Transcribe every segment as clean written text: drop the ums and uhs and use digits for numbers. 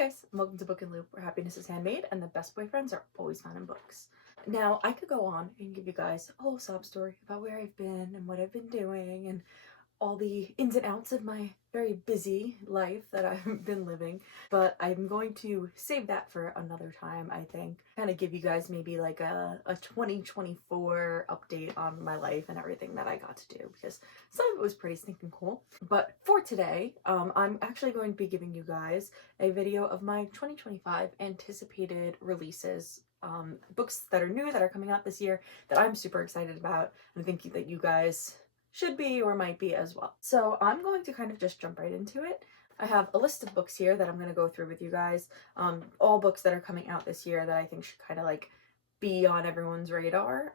guys, welcome to Book and Loop, where happiness is handmade and the best boyfriends are always found in books. Now, I could go on and give you guys a whole sob story about where I've been and what I've been doing and all the ins and outs of my very busy life that I've been living, but I'm going to save that for another time, I think. Kind of give you guys maybe like a 2024 update on my life and everything that I got to do, because some of it was pretty stinking cool. But for today, I'm actually going to be giving you guys a video of my 2025 anticipated releases, books that are new, that are coming out this year, that I'm super excited about, and I think that you guys should be or might be as well. So I'm going to kind of just jump right into it. I have a list of books here that I'm going to go through with you guys, all books that are coming out this year that I think should kind of like be on everyone's radar,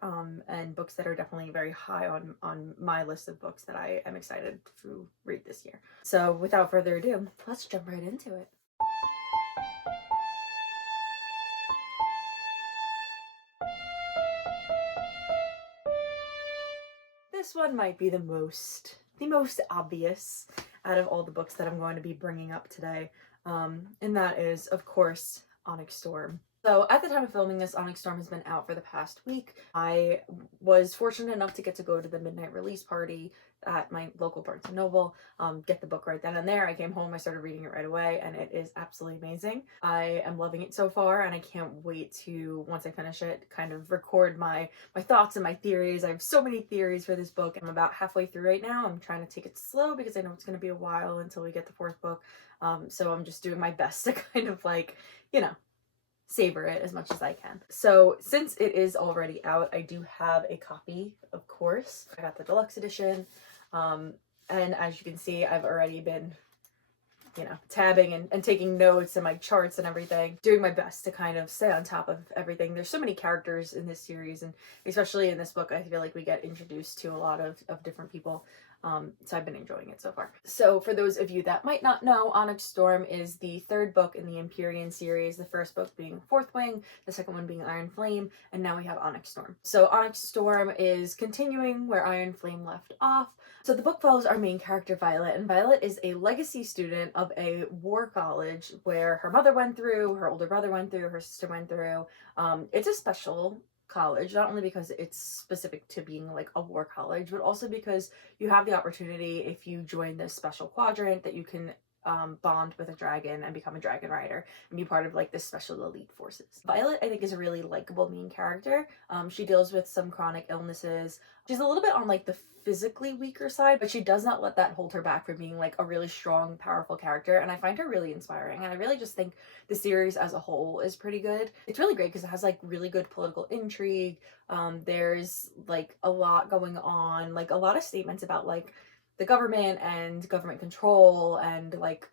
and books that are definitely very high on my list of books that I am excited to read this year. So without further ado, let's jump right into it. This one might be the most obvious out of all the books that I'm going to be bringing up today, and that is, of course, Onyx Storm. So at the time of filming this, Onyx Storm has been out for the past week. I was fortunate enough to get to go to the midnight release party at my local Barnes & Noble, get the book right then and there. I came home, I started reading it right away, and it is absolutely amazing. I am loving it so far, and I can't wait to, once I finish it, kind of record my thoughts and my theories. I have so many theories for this book. I'm about halfway through right now. I'm trying to take it slow because I know it's going to be a while until we get the fourth book, so I'm just doing my best to kind of like, you know, savor it as much as I can. So since it is already out, I do have a copy, of course. I got the deluxe edition, and as you can see, I've already been, you know, tabbing and taking notes and my charts and everything, doing my best to kind of stay on top of everything. There's so many characters in this series, and especially in this book, I feel like we get introduced to a lot of different people. So I've been enjoying it so far. So for those of you that might not know, Onyx Storm is the third book in the Empyrean series, the first book being Fourth Wing, the second one being Iron Flame, and now we have Onyx Storm. So Onyx Storm is continuing where Iron Flame left off. So the book follows our main character, Violet, and Violet is a legacy student of a war college where her mother went through, her older brother went through, her sister went through. It's a special college, not only because it's specific to being like a war college, but also because you have the opportunity, if you join this special quadrant, that you can bond with a dragon and become a dragon rider and be part of like this special elite forces. Violet, I think, is a really likable main character. She deals with some chronic illnesses. She's a little bit on like the physically weaker side, but she does not let that hold her back from being like a really strong, powerful character, and I find her really inspiring, and I really just think the series as a whole is pretty good. It's really great because it has like really good political intrigue. There's like a lot going on, like a lot of statements about like the government and government control and like,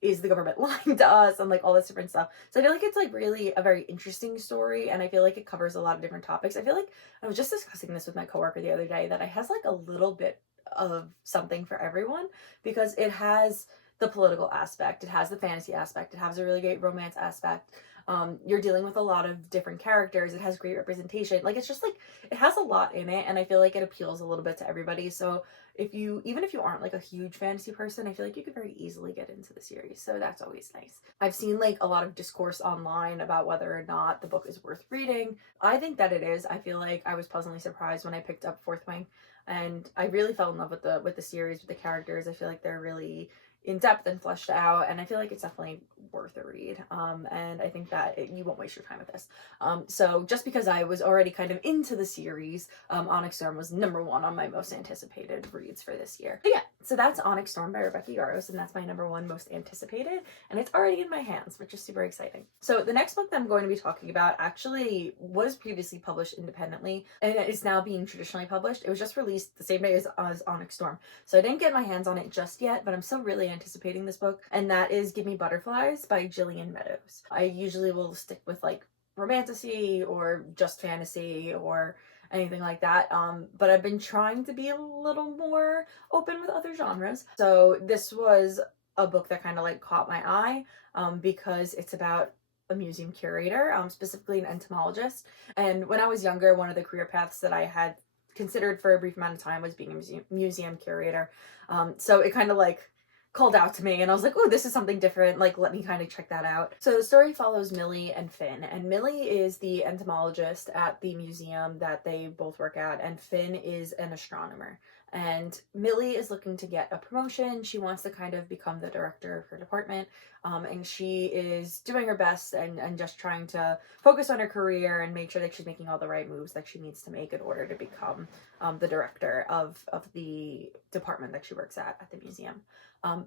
is the government lying to us, and like all this different stuff. So I feel like it's like really a very interesting story, and I feel like it covers a lot of different topics. I feel like I was just discussing this with my coworker the other day, that it has like a little bit of something for everyone, because it has the political aspect, it has the fantasy aspect, it has a really great romance aspect. You're dealing with a lot of different characters. It has great representation. Like, it's just like, it has a lot in it, and I feel like it appeals a little bit to everybody. So even if you aren't like a huge fantasy person, I feel like you could very easily get into the series. So that's always nice. I've seen like a lot of discourse online about whether or not the book is worth reading. I think that it is. I feel like I was pleasantly surprised when I picked up Fourth Wing, and I really fell in love with the series, with the characters. I feel like they're really in depth and fleshed out, and I feel like it's definitely worth a read, and I think that you won't waste your time with this. So just because I was already kind of into the series, Onyx Storm was #1 on my most anticipated reads for this year. But yeah, so that's Onyx Storm by Rebecca Yarros, and that's my #1 most anticipated, and it's already in my hands, which is super exciting. So the next book that I'm going to be talking about actually was previously published independently, and it is now being traditionally published. It was just released the same day as Onyx Storm, so I didn't get my hands on it just yet, but I'm still really anticipating this book, and that is Give Me Butterflies by Jillian Meadows. I usually will stick with like romantasy or just fantasy or anything like that, but I've been trying to be a little more open with other genres. So this was a book that kind of like caught my eye, because it's about a museum curator, specifically an entomologist. And when I was younger, one of the career paths that I had considered for a brief amount of time was being a museum curator. So it kind of like called out to me, and I was like, oh, this is something different, like let me kind of check that out. So the story follows Millie and Finn, and Millie is the entomologist at the museum that they both work at, and Finn is an astronomer. And Millie is looking to get a promotion. She wants to kind of become the director of her department, and she is doing her best and just trying to focus on her career and make sure that she's making all the right moves that she needs to make in order to become the director of the department that she works at the museum.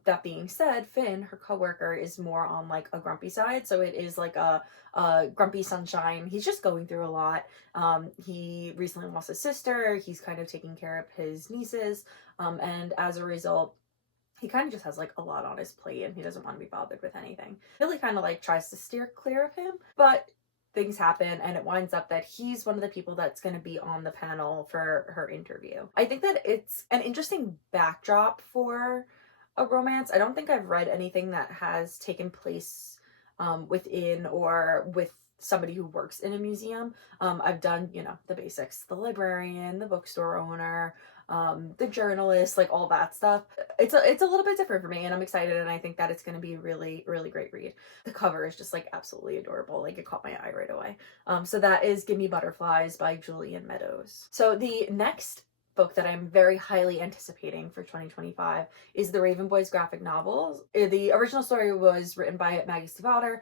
That being said, Finn, her coworker, is more on like a grumpy side, so it is like a grumpy sunshine. He's just going through a lot. He recently lost his sister. He's kind of taking care of his nieces, and as a result, he kind of just has like a lot on his plate, and he doesn't want to be bothered with anything. Billy kind of like tries to steer clear of him, but things happen, and it winds up that he's one of the people that's going to be on the panel for her interview. I think that it's an interesting backdrop for a romance. I don't think I've read anything that has taken place within or with somebody who works in a museum. I've done, you know, the basics, the librarian, the bookstore owner, the journalist, like all that stuff. It's a little bit different for me, and I'm excited, and I think that it's going to be a really, really great read. The cover is just like absolutely adorable. Like it caught my eye right away. So that is Give Me Butterflies by Jillian Meadows. So the next book that I'm very highly anticipating for 2025 is the Raven Boys graphic novel. The original story was written by Maggie Stiefvater,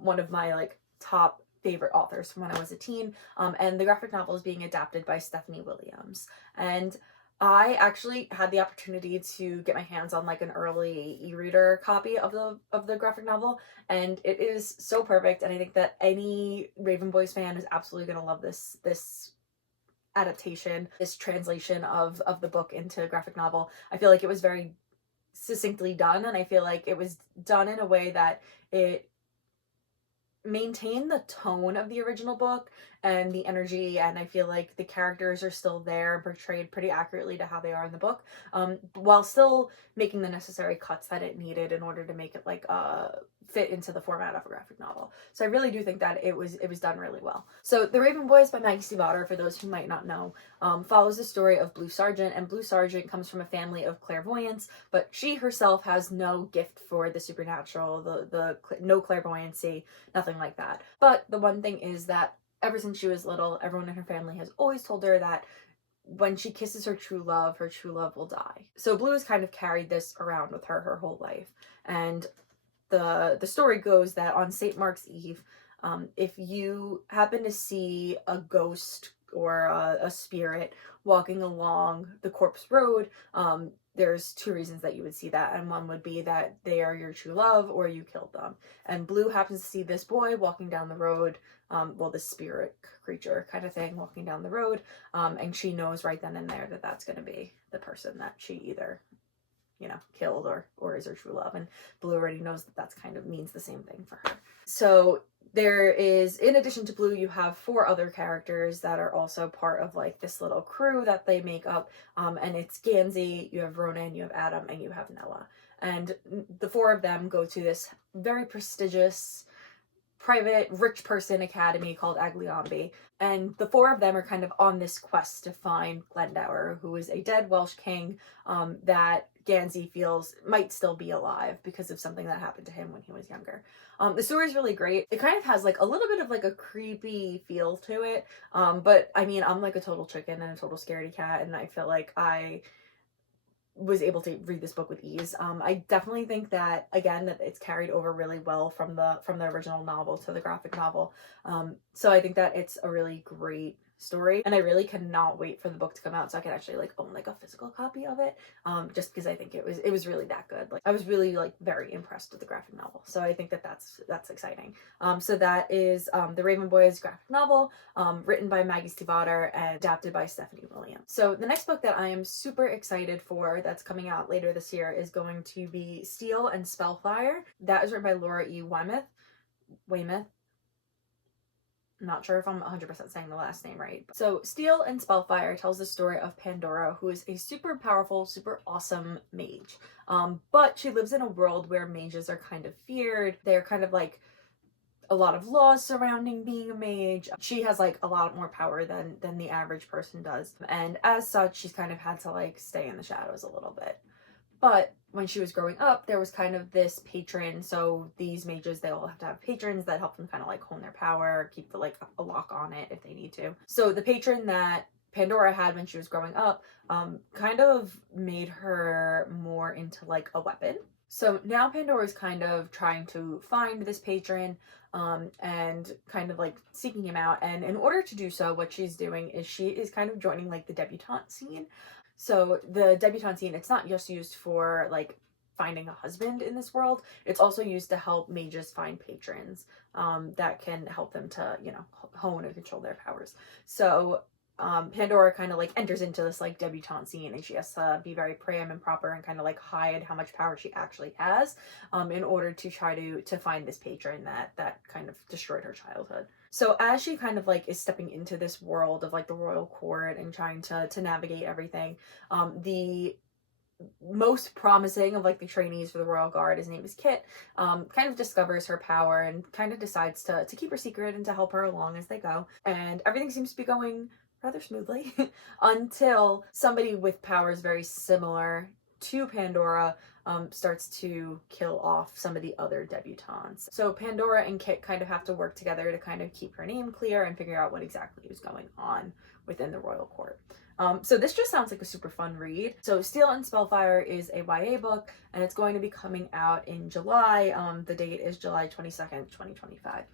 one of my like top favorite authors from when I was a teen, and the graphic novel is being adapted by Stephanie Williams. And I actually had the opportunity to get my hands on like an early e-reader copy of the graphic novel, and it is so perfect, and I think that any Raven Boys fan is absolutely going to love this adaptation, this translation of the book into graphic novel. I feel like it was very succinctly done, and I feel like it was done in a way that it maintained the tone of the original book and the energy, and I feel like the characters are still there, portrayed pretty accurately to how they are in the book, while still making the necessary cuts that it needed in order to make it like fit into the format of a graphic novel. So I really do think that it was done really well. So The Raven Boys by Maggie Stiefvater, for those who might not know, follows the story of Blue Sergeant, and Blue Sergeant comes from a family of clairvoyants, but she herself has no gift for the supernatural, no clairvoyancy, nothing like that. But the one thing is that ever since she was little, everyone in her family has always told her that when she kisses her true love will die. So Blue has kind of carried this around with her whole life. And the story goes that on St. Mark's Eve, if you happen to see a ghost or a spirit walking along the corpse road, there's two reasons that you would see that, and one would be that they are your true love or you killed them. And Blue happens to see this boy walking down the road, well, this spirit creature kind of thing walking down the road, and she knows right then and there that that's going to be the person that she either, you know, killed or is her true love. And Blue already knows that that's kind of means the same thing for her. So there is, in addition to Blue, you have 4 other characters that are also part of like this little crew that they make up, and it's Gansey, you have Ronan, you have Adam, and you have Noah. And the 4 of them go to this very prestigious private rich person academy called Agliambi, and the 4 of them are kind of on this quest to find Glendower, who is a dead Welsh king that Gansey feels might still be alive because of something that happened to him when he was younger. The story is really great. It kind of has like a little bit of like a creepy feel to it, but I mean, I'm like a total chicken and a total scaredy cat, and I feel like I was able to read this book with ease. I definitely think that, again, that it's carried over really well from the original novel to the graphic novel. So I think that it's a really great story, and I really cannot wait for the book to come out so I can actually like own like a physical copy of it, just because I think it was really that good. Like I was really like very impressed with the graphic novel, so I think that that's exciting. So that is the Raven Boys graphic novel, written by Maggie Stiefvater and adapted by Stephanie Williams. So the next book that I am super excited for that's coming out later this year is going to be Steel and Spellfire. That is written by Laura E. Weymouth. I'm not sure if I'm 100% saying the last name right. So Steel and Spellfire tells the story of Pandora, who is a super powerful, super awesome mage. But she lives in a world where mages are kind of feared. They're kind of like a lot of laws surrounding being a mage. She has like a lot more power than the average person does. And as such, she's kind of had to like stay in the shadows a little bit. But when she was growing up, there was kind of this patron. So these mages, they all have to have patrons that help them kind of like hone their power, keep the like a lock on it if they need to. So the patron that Pandora had when she was growing up kind of made her more into like a weapon. So now Pandora is kind of trying to find this patron and kind of like seeking him out. And in order to do so, what she's doing is she is kind of joining like the debutante scene. So the debutante scene, it's not just used for like finding a husband in this world. It's also used to help mages find patrons that can help them to, you know, hone and control their powers. So Pandora kind of like enters into this like debutante scene, and she has to be very prim and proper and kind of like hide how much power she actually has in order to try to find this patron that kind of destroyed her childhood. So as she kind of like is stepping into this world of like the royal court and trying to navigate everything, the most promising of like the trainees for the royal guard, his name is Kit, kind of discovers her power and kind of decides to keep her secret and to help her along as they go, and everything seems to be going rather smoothly until somebody with powers very similar to Pandora starts to kill off some of the other debutantes. So Pandora and Kit kind of have to work together to kind of keep her name clear and figure out what exactly is going on within the royal court. So this just sounds like a super fun read. So Steel and Spellfire is a YA book, and it's going to be coming out in July. The date is July 22nd, 2025.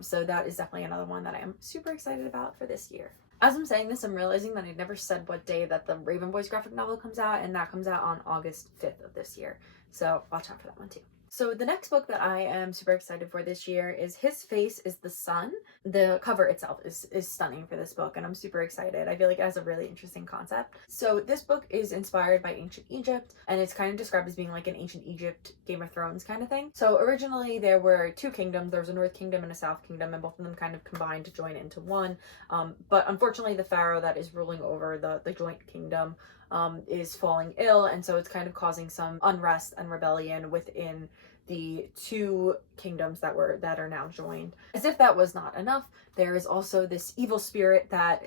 So that is definitely another one that I am super excited about for this year. As I'm saying this, I'm realizing that I never said what day that the Raven Boys graphic novel comes out, and that comes out on August 5th of this year. So watch out for that one too. So the next book that I am super excited for this year is His Face is the Sun. The cover itself is stunning for this book, and I'm super excited. I feel like it has a really interesting concept. So this book is inspired by ancient Egypt, and it's kind of described as being like an ancient Egypt Game of Thrones kind of thing. So originally there were two kingdoms. There was a North Kingdom and a South Kingdom, and both of them kind of combined to join into one. But unfortunately the pharaoh that is ruling over the joint kingdom is falling ill, and so it's kind of causing some unrest and rebellion within the two kingdoms that are now joined. As if that was not enough, there is also this evil spirit that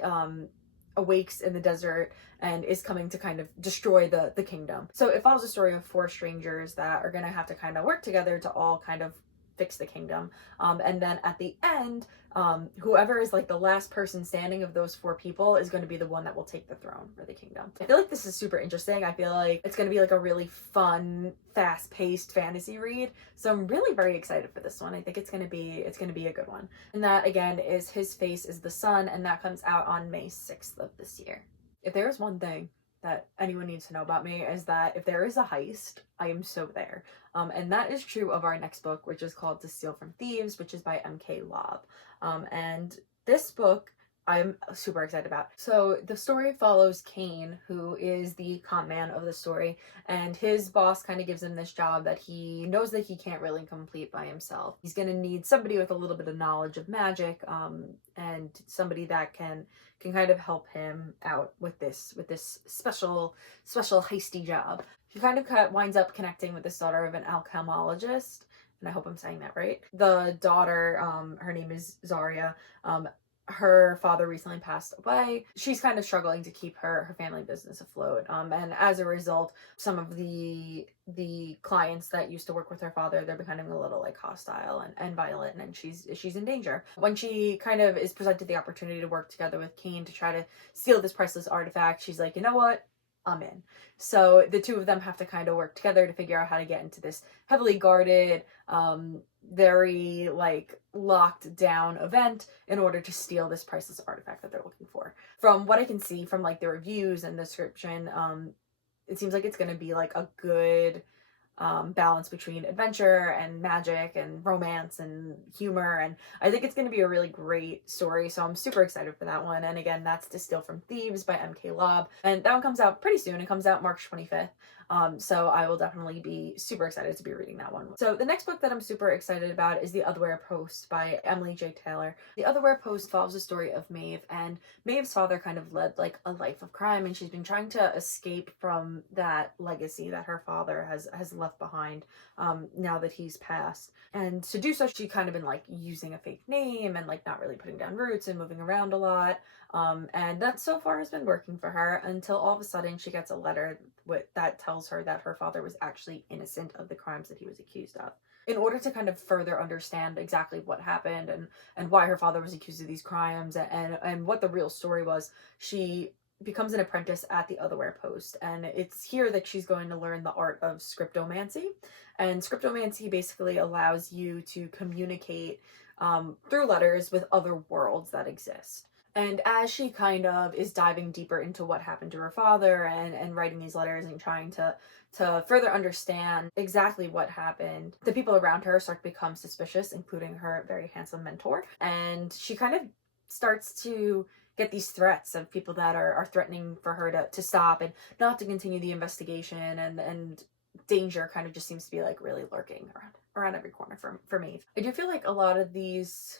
awakes in the desert and is coming to kind of destroy the kingdom. So it follows a story of four strangers that are going to have to kind of work together to all kind of fix the kingdom. And then at the end, whoever is like the last person standing of those four people is going to be the one that will take the throne for the kingdom. I feel like this is super interesting. I feel like it's going to be like a really fun, fast-paced fantasy read. So I'm really very excited for this one. I think it's going to be a good one. And that again is His Face is the Sun, and that comes out on May 6th of this year. If there is one thing that anyone needs to know about me, is that if there is a heist, I am so there. And that is true of our next book, which is called To Steal from Thieves, which is by M.K. Lobb. And this book I'm super excited about. So the story follows Kane, who is the con man of the story, and his boss kind of gives him this job that he knows that he can't really complete by himself. He's gonna need somebody with a little bit of knowledge of magic, and somebody that can kind of help him out with this special heisty job. He kind of winds up connecting with this daughter of an alchemologist, and I hope I'm saying that right. The daughter, her name is Zarya. Her father recently passed away. She's kind of struggling to keep her family business afloat. And as a result, some of the clients that used to work with her father, they're becoming a little like hostile and violent, and she's in danger. When she kind of is presented the opportunity to work together with Kane to try to steal this priceless artifact, she's like, you know what? I'm in. So the two of them have to kind of work together to figure out how to get into this heavily guarded, very like locked down event in order to steal this priceless artifact that they're looking for. From what I can see from like the reviews and the description, it seems like it's going to be like a good balance between adventure and magic and romance and humor, and I think it's going to be a really great story, so I'm super excited for that one. And again, that's To Steal from Thieves by M.K. Lobb, and that one comes out pretty soon. It comes out March 25th. So I will definitely be super excited to be reading that one. So the next book that I'm super excited about is The Otherwhere Post by Emily J. Taylor. The Otherwhere Post follows the story of Maeve, and Maeve's father kind of led like a life of crime, and she's been trying to escape from that legacy that her father has left behind now that he's passed. And to do so, she kind of been like using a fake name and like not really putting down roots and moving around a lot. And that so far has been working for her until all of a sudden she gets a letter that tells tells her that her father was actually innocent of the crimes that he was accused of. In order to kind of further understand exactly what happened and why her father was accused of these crimes and what the real story was, she becomes an apprentice at the Otherwhere post, and it's here that she's going to learn the art of scriptomancy. And scriptomancy basically allows you to communicate through letters with other worlds that exist. And as she kind of is diving deeper into what happened to her father and writing these letters and trying to further understand exactly what happened, the people around her start to become suspicious, including her very handsome mentor. And she kind of starts to get these threats of people that are threatening for her to stop and not to continue the investigation, and danger kind of just seems to be like really lurking around every corner for me. I do feel like a lot of these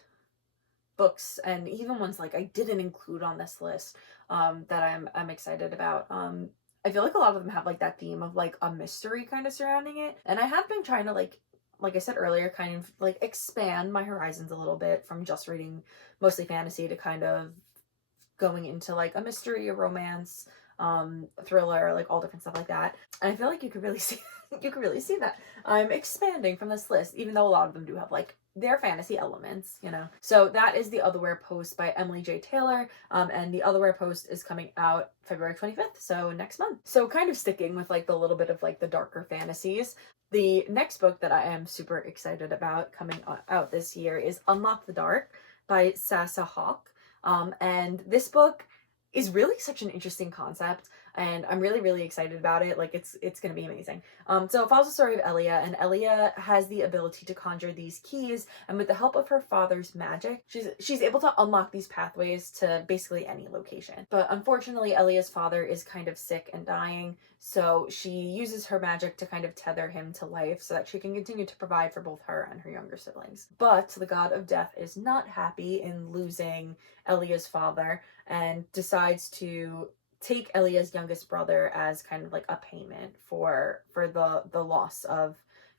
books, and even ones like I didn't include on this list, that I'm excited about, I feel like a lot of them have like that theme of like a mystery kind of surrounding it. And I have been trying to like I said earlier, kind of like expand my horizons a little bit from just reading mostly fantasy to kind of going into like a mystery, a romance, a thriller, like all different stuff like that. And I feel like you could really see that I'm expanding from this list, even though a lot of them do have like their fantasy elements, you know. So that is the Otherwhere post by Emily J. Taylor, and the Otherwhere post is coming out February 25th, so next month. So kind of sticking with like the little bit of like the darker fantasies, the next book that I am super excited about coming out this year is Unlock the Dark by Sasa Hawk. And this book is really such an interesting concept, and I'm really excited about it. Like it's gonna be amazing. So it follows the story of Elia, and Elia has the ability to conjure these keys, and with the help of her father's magic, she's able to unlock these pathways to basically any location. But unfortunately, Elia's father is kind of sick and dying, so she uses her magic to kind of tether him to life so that she can continue to provide for both her and her younger siblings. But the god of death is not happy in losing Elia's father and decides to take Elia's youngest brother as kind of like a payment for the loss of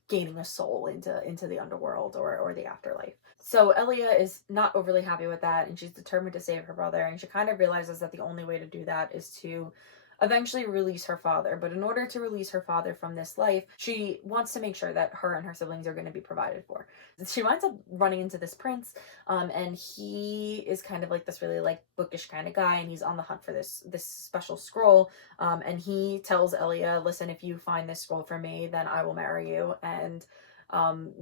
gaining a soul into the underworld or the afterlife. So Elia is not overly happy with that, and she's determined to save her brother, and she kind of realizes that the only way to do that is to eventually release her father. But in order to release her father from this life, she wants to make sure that her and her siblings are going to be provided for. She winds up running into this prince, and he is kind of like this really like bookish kind of guy, and he's on the hunt for this special scroll. And he tells Elia, listen, if you find this scroll for me, then I will marry you, and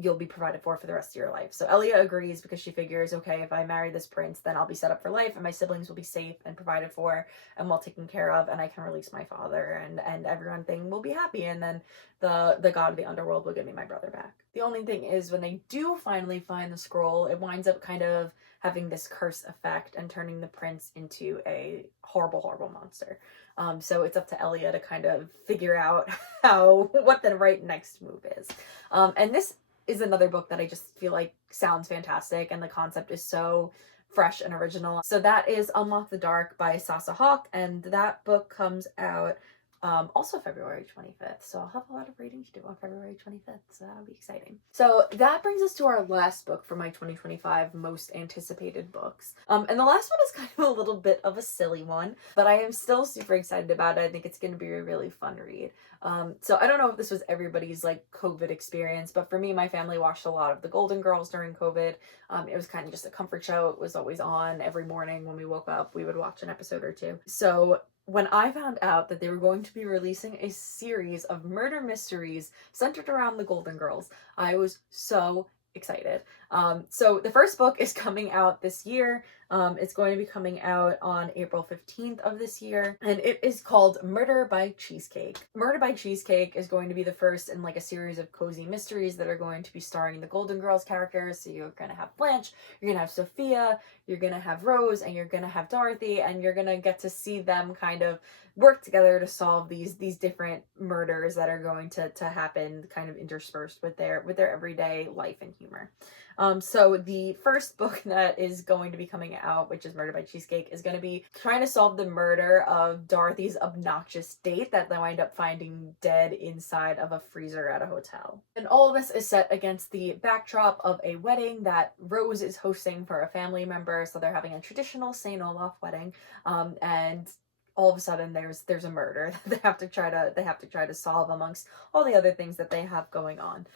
you'll be provided for the rest of your life. So Elia agrees because she figures, okay, if I marry this prince, then I'll be set up for life, and my siblings will be safe and provided for and well taken care of, and I can release my father, and everyone will be happy, and then the god of the underworld will give me my brother back. The only thing is, when they do finally find the scroll, it winds up kind of having this curse effect and turning the prince into a horrible monster. So it's up to Elia to kind of figure out what the right next move is. And this is another book that I just feel like sounds fantastic, and the concept is so fresh and original. So that is Unlock the Dark by Sasa Hawk, and that book comes out also February 25th. So I'll have a lot of reading to do on February 25th, so that'll be exciting. So that brings us to our last book for my 2025 most anticipated books. And the last one is kind of a little bit of a silly one, but I am still super excited about it. I think it's going to be a really fun read. So I don't know if this was everybody's like COVID experience, but for me, my family watched a lot of The Golden Girls during COVID. It was kind of just a comfort show. It was always on every morning when we woke up. We would watch an episode or two. So when I found out that they were going to be releasing a series of murder mysteries centered around the Golden Girls, I was so excited. So the first book is coming out this year. It's going to be coming out on April 15th of this year, and it is called Murder by Cheesecake. Murder by Cheesecake is going to be the first in like a series of cozy mysteries that are going to be starring the Golden Girls characters. So you're going to have Blanche, you're going to have Sophia, you're going to have Rose, and you're going to have Dorothy, and you're going to get to see them kind of work together to solve these different murders that are going to happen, kind of interspersed with their everyday life and humor. So the first book that is going to be coming out, which is Murder by Cheesecake, is going to be trying to solve the murder of Dorothy's obnoxious date that they wind up finding dead inside of a freezer at a hotel. And all of this is set against the backdrop of a wedding that Rose is hosting for a family member. So they're having a traditional St. Olaf wedding, and all of a sudden there's a murder that they have to try to solve amongst all the other things that they have going on.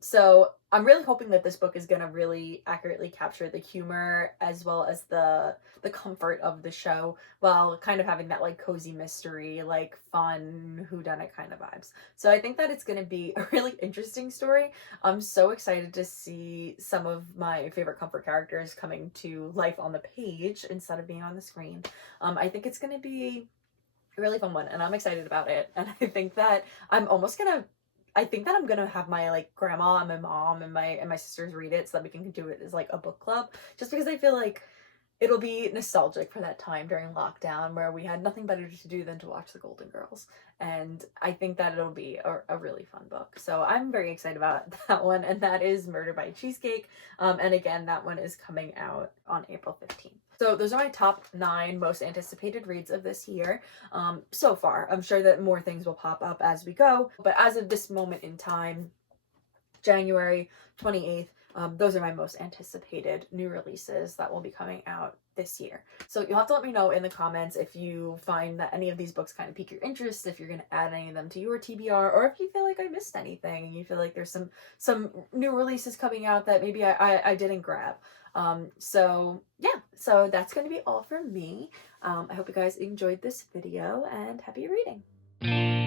So I'm really hoping that this book is gonna really accurately capture the humor as well as the comfort of the show, while kind of having that like cozy mystery, like fun whodunit kind of vibes. So I think that it's gonna be a really interesting story. I'm so excited to see some of my favorite comfort characters coming to life on the page instead of being on the screen. I think it's gonna be a really fun one, and I'm excited about it. And I think that I'm gonna have my like grandma and my mom and my sisters read it so that we can do it as like a book club. Just because I feel like it'll be nostalgic for that time during lockdown where we had nothing better to do than to watch the Golden Girls. And I think that it'll be a really fun book. So I'm very excited about that one, and that is Murder by Cheesecake. And again, that one is coming out on April 15th. So those are my top 9 most anticipated reads of this year so far. I'm sure that more things will pop up as we go, but as of this moment in time, January 28th, those are my most anticipated new releases that will be coming out this year. So you'll have to let me know in the comments if you find that any of these books kind of pique your interest, if you're going to add any of them to your TBR, or if you feel like I missed anything and you feel like there's some new releases coming out that maybe I didn't grab. So yeah, so that's going to be all from me. I hope you guys enjoyed this video, and happy reading.